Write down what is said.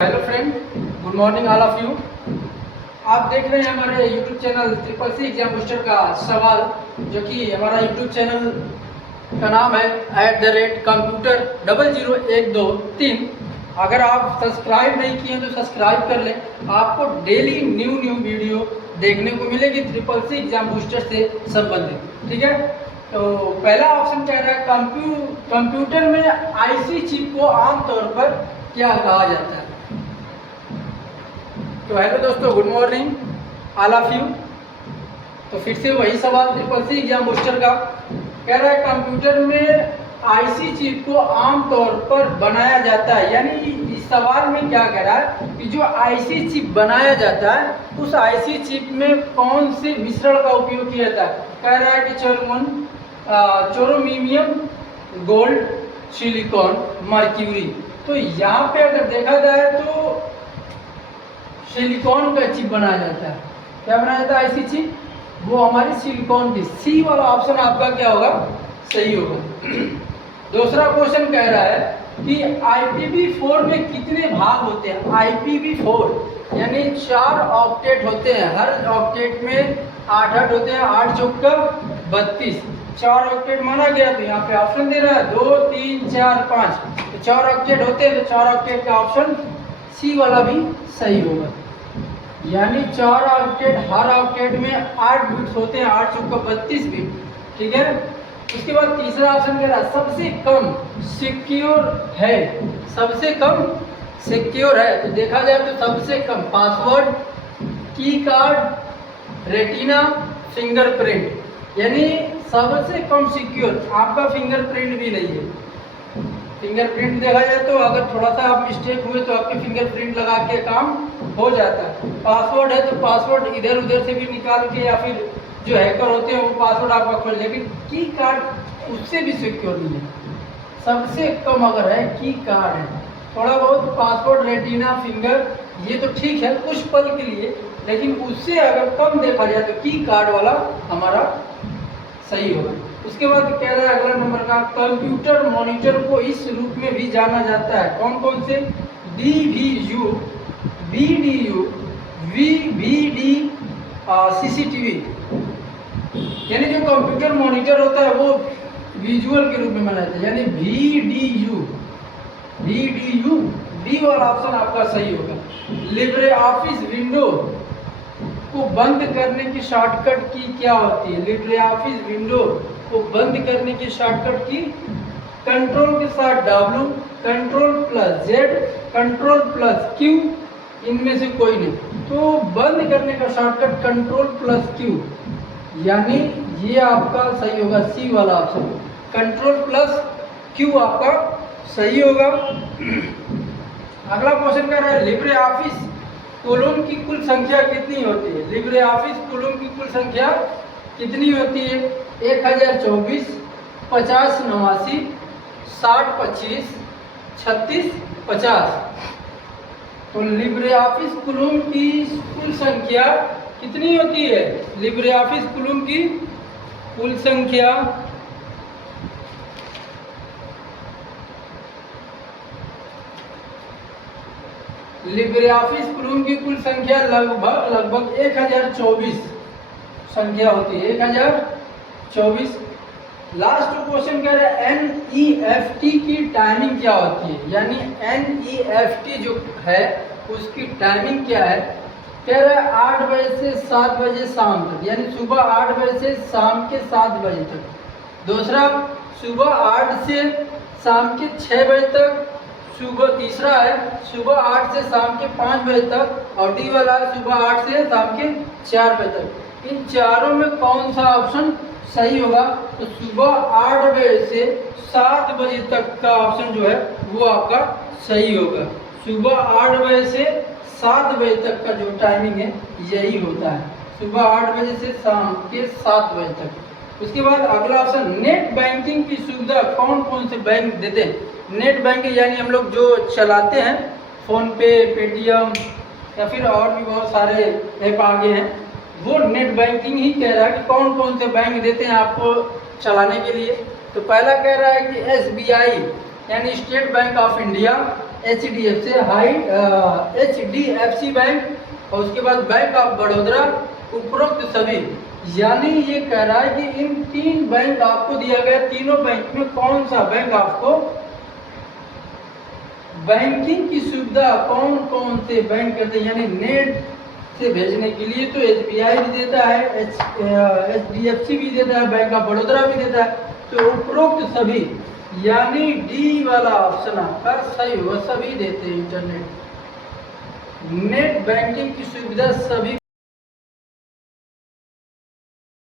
Hello friend, good morning all of you. आप देख रहे हैं हमारे YouTube channel triple C exam booster का सवाल, जो कि हमारा यूट्यूब चैनल का नाम है @कंप्यूटर 00123। अगर आप सब्सक्राइब नहीं किए तो सब्सक्राइब कर लें। आपको डेली न्यू वीडियो देखने को मिलेगी ट्रिपल सी एग्जाम बूस्टर से संबंधित। ठीक है, तो पहला ऑप्शन कह रहा है कंप्यूटर में आईसी चिप को आमतौर पर क्या कहा जाता है। तो हेलो दोस्तों, good morning all of you. तो फिर से वही सवाल ट्रिपल सी एग्जाम बूस्टर का कह रहा है कंप्यूटर में आईसी चिप को आमतौर पर बनाया जाता है। यानी इस सवाल में क्या कह रहा है कि जो आईसी चिप बनाया जाता है उस आईसी चिप में कौन से मिश्रण का उपयोग किया जाता है। कह रहा है कि चोरोमीनियम, गोल्ड, सिलिकॉन, मर्क्यूरी। तो यहाँ पे अगर देखा जाए तो सिलिकॉन का चिप बनाया जाता है। क्या बनाया जाता है आईसी चिप? वो हमारी सिलिकॉन की। सी वाला ऑप्शन आपका क्या होगा? सही होगा। दूसरा क्वेश्चन कह रहा है कि IPv4 में कितने भाग होते हैं। IPv4 यानी 4 ऑक्टेट होते हैं। हर ऑक्टेट में 8 होते हैं। 8 चौका 32, 4 ऑक्टेट माना गया। तो यहाँ पे ऑप्शन दे रहा है 2 3 4 5, तो 4 ऑक्टेट होते हैं। तो 4 ऑक्टेट का ऑप्शन सी वाला भी सही होगा। यानी 4 ऑक्टेट, हर ऑक्टेट में 8 बिट्स होते हैं। 8 चौका 32 बिट। ठीक है, उसके बाद तीसरा ऑप्शन कह रहा है सबसे कम सिक्योर है। सबसे कम सिक्योर है तो देखा जाए तो सबसे कम पासवर्ड, की कार्ड, रेटिना, फिंगरप्रिंट। यानी सबसे कम सिक्योर आपका फिंगरप्रिंट भी नहीं है। फिंगरप्रिंट देखा जाए तो अगर थोड़ा सा आप मिस्टेक हुए तो आपके फिंगरप्रिंट लगा के काम हो जाता है। पासवर्ड है तो पासवर्ड इधर उधर से भी निकाल के, या फिर जो हैकर होते हैं वो पासवर्ड आपका खोल, लेकिन की कार्ड उससे भी सिक्योर नहीं है। सबसे कम अगर है की कार्ड है। थोड़ा बहुत पासवर्ड, रेटिना, फिंगर ये तो ठीक है कुछ पल के लिए, लेकिन उससे अगर कम देखा जाए तो की कार्ड वाला हमारा सही होगा। उसके बाद कह रहा है अगला नंबर का कंप्यूटर मॉनिटर को इस रूप में भी जाना जाता है। कौन कौन से? DVU, VDU, VVD, CCTV। यानी जो कंप्यूटर मॉनिटर होता है वो विजुअल के रूप में माना जाता है। यानी VDU डी वाला ऑप्शन आपका सही होगा। लिब्रे ऑफिस विंडो को बंद करने की शॉर्टकट की क्या होती है? लिब्रे ऑफिस विंडो को बंद करने की शॉर्टकट की कंट्रोल के साथ W, Ctrl+Z, Ctrl+Q, इनमें से कोई नहीं। तो बंद करने का शॉर्टकट Ctrl+Q, यानी ये आपका सही होगा सी वाला ऑप्शन। Ctrl+Q आपका सही होगा। अगला क्वेश्चन कर रहा है लिब्रे ऑफिस कॉलम की कुल संख्या कितनी होती है? लिब्रे ऑफिस कॉलम की कुल संख्या कितनी होती है? 1024, 50 89, 60 25, 36 50। तो लिब्रे ऑफिस कॉलम की कुल संख्या कितनी होती है? लिब्रे ऑफिस कॉलम की कुल संख्या लिब्रे ऑफिस कॉलम की कुल संख्या लगभग 1024 संख्या होती है। 1024। लास्ट क्वेश्चन कह रहा है NEFT की टाइमिंग क्या होती है? यानी NEFT जो है उसकी टाइमिंग क्या है? कह रहा है 8 बजे से 7 बजे शाम तक, यानी सुबह 8 बजे से शाम के 7 बजे तक। दूसरा सुबह 8 से शाम के 6 बजे तक। तीसरा है सुबह 8 से शाम के 5 बजे तक। और डी वाला है सुबह 8 से शाम के 4 बजे तक। इन चारों में कौन सा ऑप्शन सही होगा? तो सुबह 8 बजे से 7 बजे तक का ऑप्शन जो है वो आपका सही होगा। सुबह 8 बजे से 7 बजे तक का जो टाइमिंग है यही होता है, सुबह 8 बजे से शाम के 7 बजे तक। उसके बाद अगला ऑप्शन नेट बैंकिंग की सुविधा कौन कौन से बैंक देते हैं? नेट बैंकिंग यानी हम लोग जो चलाते हैं फ़ोन पे, पेटीएम या फिर और भी बहुत सारे ऐप आगे हैं, वो नेट बैंकिंग ही कह रहा है कि कौन कौन से बैंक देते हैं आपको चलाने के लिए। तो पहला कह रहा है कि SBI, यानी state bank of India, HDFC bank और उसके बाद बैंक ऑफ बड़ौदा, उपरोक्त सभी। यानी ये कह रहा है कि इन 3 बैंक आपको दिया गया, तीनों बैंक में कौन सा बैंक आपको बैंकिंग की सुविधा कौन कौन से बैंक करते हैं, यानी नेट से भेजने के लिए तो SBI भी देता है, HDFC भी देता है, बैंक ऑफ बड़ौदा भी देता है। तो उपरोक्त सभी यानी डी वाला ऑप्शन आपका सही होगा, सभी देते हैं इंटरनेट नेट बैंकिंग की सुविधा सभी